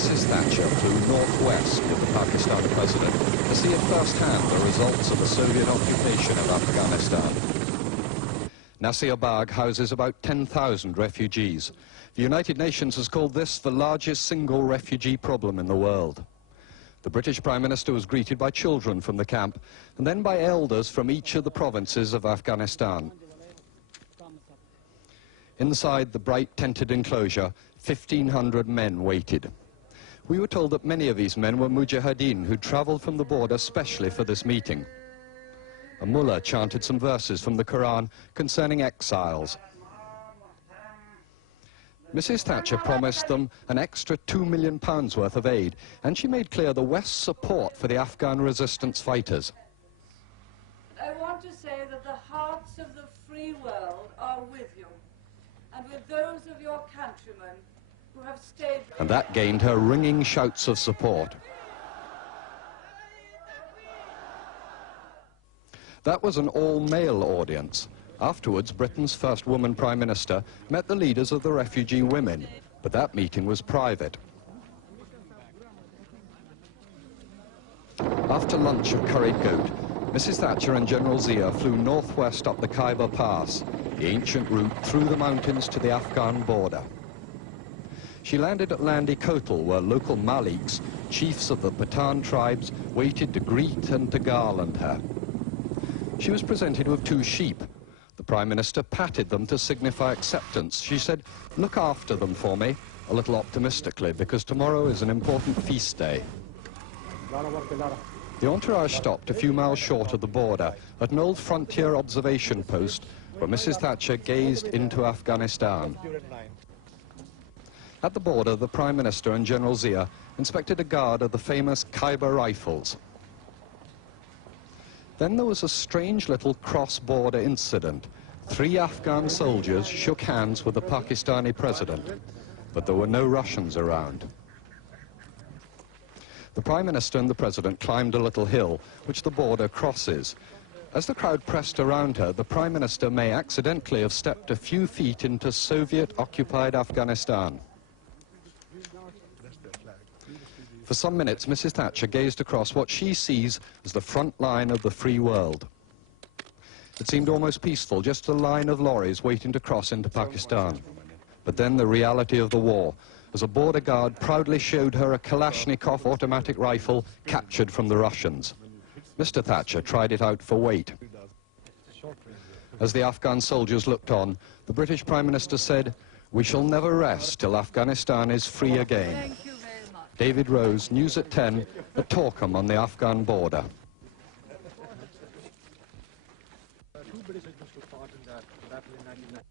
Mrs. Thatcher flew northwest with the Pakistani president to see at first hand the results of the Soviet occupation of Afghanistan. Nasir-Bagh houses about 10,000 refugees. The United Nations has called this the largest single refugee problem in the world. The British Prime Minister was greeted by children from the camp and then by elders from each of the provinces of Afghanistan. Inside the bright tented enclosure, 1,500 men waited. We were told that many of these men were Mujahideen who travelled from the border specially for this meeting. A mullah chanted some verses from the Quran concerning exiles. Mrs. Thatcher promised them an extra £2 million worth of aid, and she made clear the West's support for the Afghan resistance fighters. I want to say that the hearts of the free world are with you, and with those of your countrymen who have stayed... And that gained her ringing shouts of support. That was an all-male audience. Afterwards, Britain's first woman Prime Minister met the leaders of the refugee women, but that meeting was private. After lunch of curried goat, Mrs. Thatcher and General Zia flew northwest up the Khyber Pass, the ancient route through the mountains to the Afghan border. She landed at Landi Kotal, where local Maliks, chiefs of the Pathan tribes, waited to greet and to garland her. She was presented with 2 sheep. The Prime Minister patted them to signify acceptance. She said, "Look after them for me," a little optimistically, because tomorrow is an important feast day. The entourage stopped a few miles short of the border at an old frontier observation post where Mrs. Thatcher gazed into Afghanistan. At the border, the Prime Minister and General Zia inspected a guard of the famous Khyber Rifles. Then there was a strange little cross-border incident. 3 Afghan soldiers shook hands with the Pakistani president, but there were no Russians around. The Prime Minister and the President climbed a little hill, which the border crosses. As the crowd pressed around her, the Prime Minister may accidentally have stepped a few feet into Soviet-occupied Afghanistan. For some minutes, Mrs. Thatcher gazed across what she sees as the front line of the free world. It seemed almost peaceful, just a line of lorries waiting to cross into Pakistan. But then the reality of the war, as a border guard proudly showed her a Kalashnikov automatic rifle captured from the Russians. Mr. Thatcher tried it out for weight. As the Afghan soldiers looked on, the British Prime Minister said, "We shall never rest till Afghanistan is free again." David Rose, News at 10, at Torkham on the Afghan border. Two British took part in that battle in 1990.